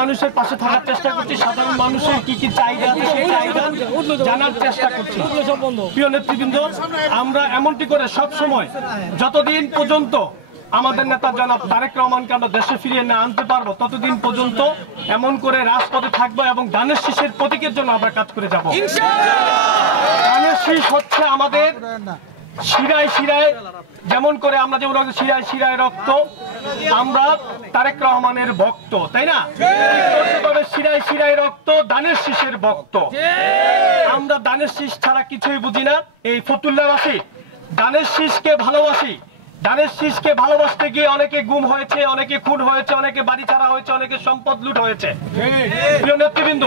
মানুষের পাশে থাকার চেষ্টা করছি, সাধারণ মানুষের কি কি চাহিদা আছে সেই চাহিদা জানার চেষ্টা করছি। প্রিয় নেতৃবৃন্দ, আমরা এমনটি করে সব সময় যতদিন পর্যন্ত আমাদের নেতা জনাব তারেক রহমানকে আমরা দেশে ফিরিয়ে না আনতে পারবো ততদিন পর্যন্ত এমন করে রাজপথে থাকবো এবং ধানের শীষের প্রতীকের জন্য আমরা কাজ করে যাব। ধানের শীষ হচ্ছে আমাদের শিরায় শিরায়, যেমন করে আমরা যেমন শিরায় শিরায় রক্ত, আমরা তারেক রহমানের ভক্ত, তাই না? শিরায় শিরায় রক্ত, ধানের শীষের ভক্ত। আমরা ধানের শীষ ছাড়া কিছুই বুঝি না। এই ফতুল্লাবাসী ধানের শীষকে ভালোবাসি। ধানের শীষকে ভালোবাসতে গিয়ে অনেকে গুম হয়েছে, অনেকে খুন হয়েছে, অনেকে বাড়ি ছাড়া হয়েছে, অনেকে সম্পদ লুট হয়েছে। প্রিয় নেতৃবৃন্দ,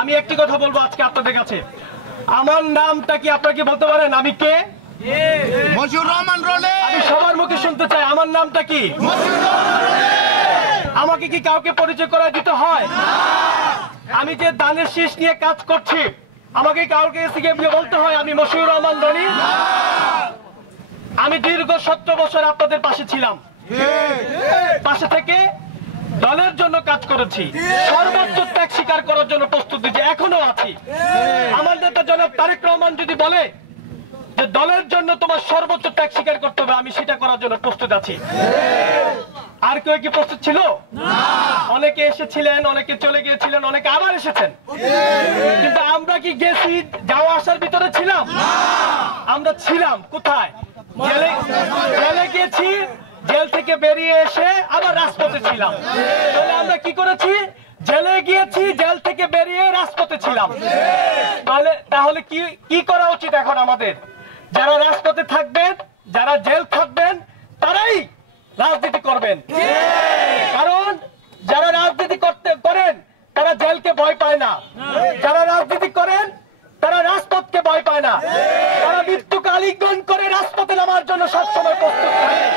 আমি একটি কথা বলবো আজকে আপনাদের কাছে। আমার নামটা কি আপনারা কি বলতে পারেন? আমি কে? মশিউর রহমান রনি। আমি সবার মুখে শুনতে চাই, আমার নামটা কি? আমাকে কি কাউকে পরিচয় করা দিতে হয়? আমি যে ধানের শীষ নিয়ে কাজ করছি, আমাকে কাউকে বলতে হয় আমি মশিউর রহমান রনি? আমি দীর্ঘ 17 বছর আপনাদের পাশে ছিলাম, পাশে থেকে দলের জন্য কাজ করেছি, সর্বোচ্চ ত্যাগ স্বীকার করার জন্য প্রস্তুত দিয়েছি, এখনো আছি। আমার নেতা জনাব তারেক রহমান যদি বলে যে দলের জন্য তোমার সর্বোচ্চ ত্যাগ স্বীকার করতে হবে, আমি সেটা করার জন্য প্রস্তুত আছি। আর কেউ কি প্রস্তুত ছিল? অনেকে এসেছিলেন, অনেকে চলে গিয়েছিলেন, অনেকে আবার এসেছেন, কিন্তু আমরা কি গেছি যাওয়া আসার ভিতরে ছিলাম? আমরা ছিলাম কোথায়? জেলে গিয়েছি, জেল থেকে বেরিয়ে এসে আবার রাজপথে ছিলাম। তাহলে আমরা কি করেছি? জেলে গিয়েছি, জেল থেকে বেরিয়ে রাজপথে ছিলাম। তাহলে কি করা উচিত এখন আমাদের? যারা রাজপথে থাকবেন, যারা জেল থাকবেন, তারাই রাজনীতি করবেন। কারণ যারা রাজনীতি করেন তারা জেলকে ভয় পায় না, যারা রাজনীতি করেন তারা রাজপথকে ভয় পায় না, তারা মৃত্যুকে আলিঙ্গন করে রাজপথে নামার জন্য সবসময় প্রস্তুত থাকে।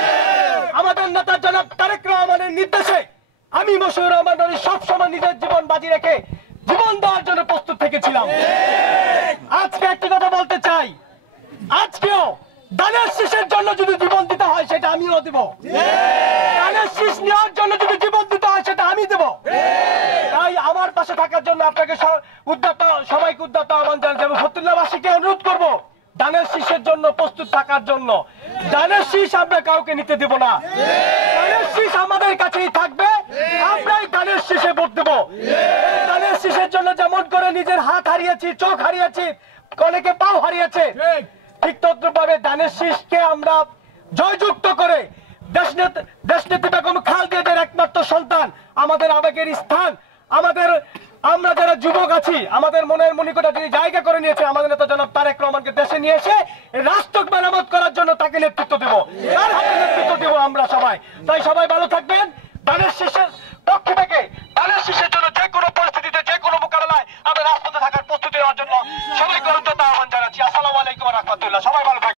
আমাদের নেতা জনাব তারেক রহমানের নির্দেশে আমি মশিউর রহমান রনি সবসময় নিজের জীবন বাজি রেখে জীবন দেওয়ার জন্য প্রস্তুত থেকেছিলাম। আজকে একটি কথা বলতে চাই, আজকেও ধানের শীষের জন্য যদি জীবন দিতে হয় সেটা আমিও দেব, ধানের শীষ নেওয়ার জন্য যদি জীবন দিতে হয় সেটা আমি দেব। তাই আমার পাশে থাকার জন্য আপনাকে সবাইকে উদ্যত আহ্বান জানাচ্ছি এবং ফতুল্লাবাসীকে অনুরোধ করবো ধানের শীষের জন্য প্রস্তুত থাকার জন্য। ধানের শীষ আমরা কাউকে নিতে দেব না, ধানের শীষ আমাদের কাছেই থাকবে, আমরাই ধানের শীষে ভোট দেব। ধানের শীষের জন্য যেমন করে নিজের হাত হারিয়েছি, চোখ হারিয়েছি, অনেকে পাও হারিয়েছে, ঠিক তদ্রুপভাবে ধানের শীষকে আমরা জয়যুক্ত করে দেশনেত্রী বেগম খালেদা জিয়ার একমাত্র সন্তান, আমাদের আবেগের স্থান, আমরা যারা যুবক আছি, আমাদের মনের মনিকটা যিনি জায়গা করে নিয়েছে, আমাদের নেতা জনাব তারেক রহমানকে দেশে নিয়ে এসে রাষ্ট্র মেরামত করার জন্য তাকে নেতৃত্ব দেব, তার হাতে নেতৃত্ব দেব আমরা সবাই। তাই সবাই ভালো থাকবেন। ধানের শীষের